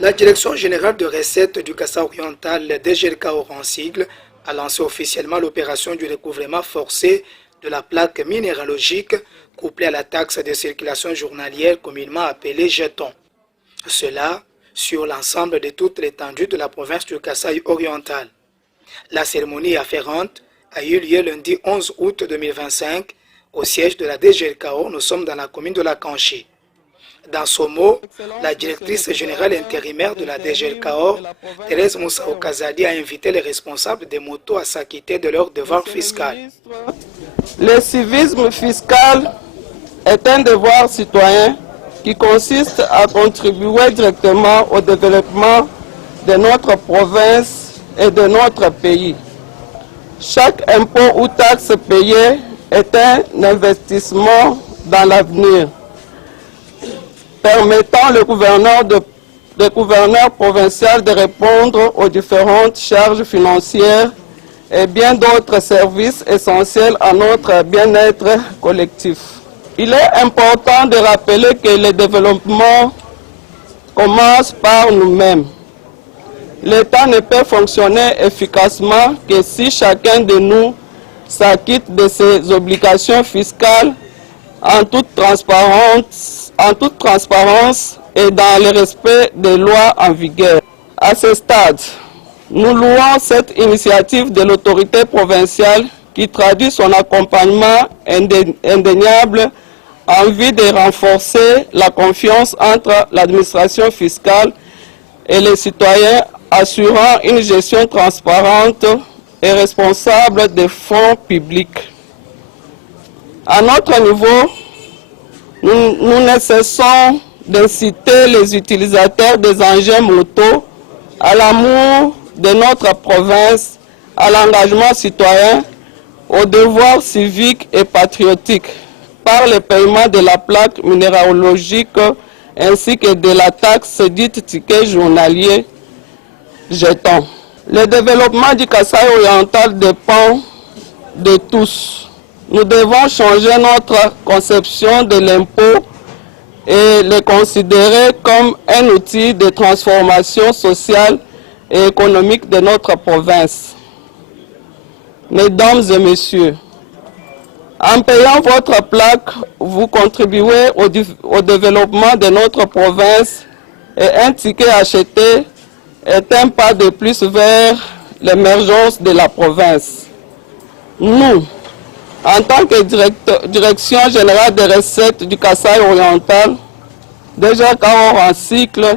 La Direction générale de recettes du Kasaï oriental, DGRKO en sigle, a lancé officiellement l'opération du recouvrement forcé de la plaque minéralogique couplée à la taxe de circulation journalière communément appelée jeton. Cela sur l'ensemble de toute l'étendue de la province du Kasaï oriental. La cérémonie afférente a eu lieu lundi 11 août 2025 au siège de la DGRKO. Nous sommes dans la commune de la Kanchi. Dans ce mot, la directrice générale intérimaire de la DGRKO, Thérèse Moussa Okazadi, a invité les responsables des motos à s'acquitter de leur devoir fiscal. Le civisme fiscal est un devoir citoyen qui consiste à contribuer directement au développement de notre province et de notre pays. Chaque impôt ou taxe payée est un investissement dans l'avenir, permettant le gouverneur provincial de répondre aux différentes charges financières et bien d'autres services essentiels à notre bien-être collectif. Il est important de rappeler que le développement commence par nous-mêmes. L'État ne peut fonctionner efficacement que si chacun de nous s'acquitte de ses obligations fiscales en toute transparence et dans le respect des lois en vigueur. À ce stade, nous louons cette initiative de l'autorité provinciale qui traduit son accompagnement indéniable en vue de renforcer la confiance entre l'administration fiscale et les citoyens, assurant une gestion transparente et responsable des fonds publics. À notre niveau, nous ne cessons d'inciter les utilisateurs des engins motos à l'amour de notre province, à l'engagement citoyen, au devoir civique et patriotique, par le paiement de la plaque minéralogique ainsi que de la taxe dite ticket journalier jeton. Le développement du Kasaï oriental dépend de tous. Nous devons changer notre conception de l'impôt et le considérer comme un outil de transformation sociale et économique de notre province. Mesdames et messieurs, en payant votre plaque, vous contribuez au développement de notre province et un ticket acheté est un pas de plus vers l'émergence de la province. Nous, en tant que Direction générale des recettes du Kasaï oriental, DGRKO en cycle,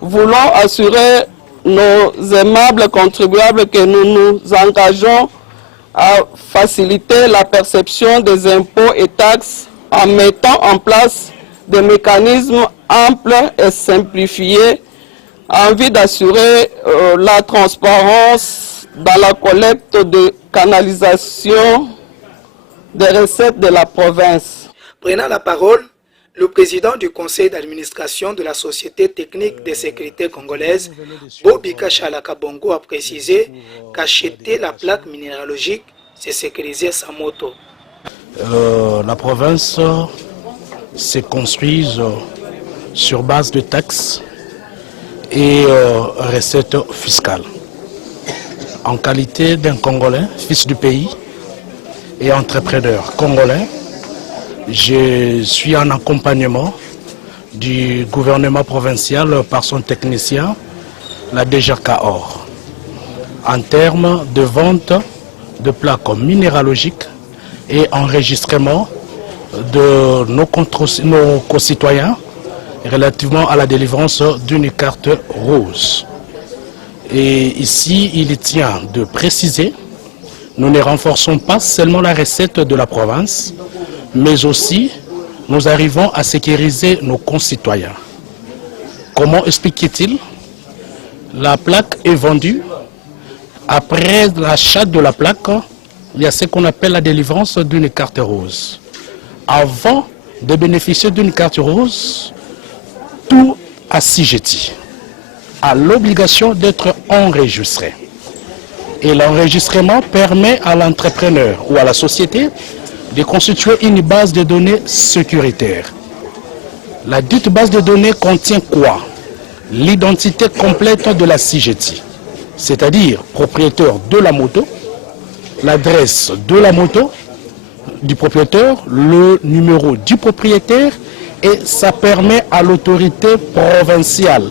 voulons assurer nos aimables contribuables que nous nous engageons à faciliter la perception des impôts et taxes en mettant en place des mécanismes amples et simplifiés en vue d'assurer la transparence dans la collecte de canalisation des recettes de la province. Prenant la parole, le président du conseil d'administration de la Société technique de sécurité congolaise, Bobi Kachalaka Bongo, a précisé qu'acheter la plaque minéralogique, c'est sécuriser sa moto. La province se construit sur base de taxes et recettes fiscales. En qualité d'un Congolais, fils du pays et entrepreneur congolais, je suis en accompagnement du gouvernement provincial par son technicien, la DGRKO, en termes de vente de plaques minéralogiques et enregistrement de nos concitoyens relativement à la délivrance d'une carte rose. Et ici, il tient de préciser, nous ne renforçons pas seulement la recette de la province, mais aussi nous arrivons à sécuriser nos concitoyens. Comment expliquait-il? La plaque est vendue. Après l'achat de la plaque, il y a ce qu'on appelle la délivrance d'une carte rose. Avant de bénéficier d'une carte rose, tout assujetti a l'obligation d'être enregistré. Et l'enregistrement permet à l'entrepreneur ou à la société de constituer une base de données sécuritaire. La dite base de données contient quoi? l'identité complète de la CIGETI, c'est-à-dire propriétaire de la moto, l'adresse de la moto du propriétaire, le numéro du propriétaire, et ça permet à l'autorité provinciale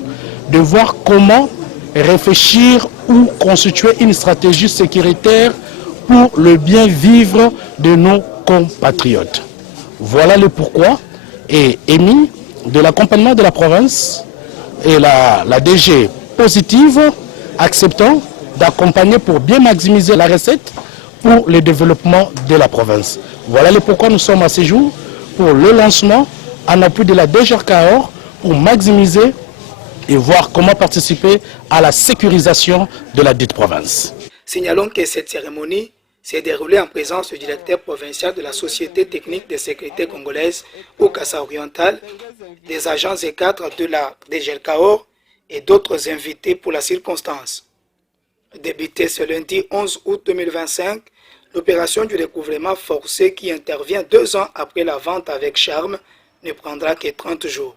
de voir comment réfléchir ou constituer une stratégie sécuritaire pour le bien vivre de nos compatriotes. Voilà le pourquoi est émis de l'accompagnement de la province et la DG positive acceptant d'accompagner pour bien maximiser la recette pour le développement de la province. Voilà le pourquoi nous sommes à ce jour pour le lancement en appui de la DGRCAOR pour maximiser et voir comment participer à la sécurisation de la dite province. Signalons que cette cérémonie s'est déroulée en présence du directeur provincial de la Société technique de sécurité congolaise au Kasaï-Oriental, des agents et cadres de la DGRCAOR et d'autres invités pour la circonstance. Débutée ce lundi 11 août 2025, l'opération du recouvrement forcé qui intervient 2 ans après la vente avec charme ne prendra que 30 jours.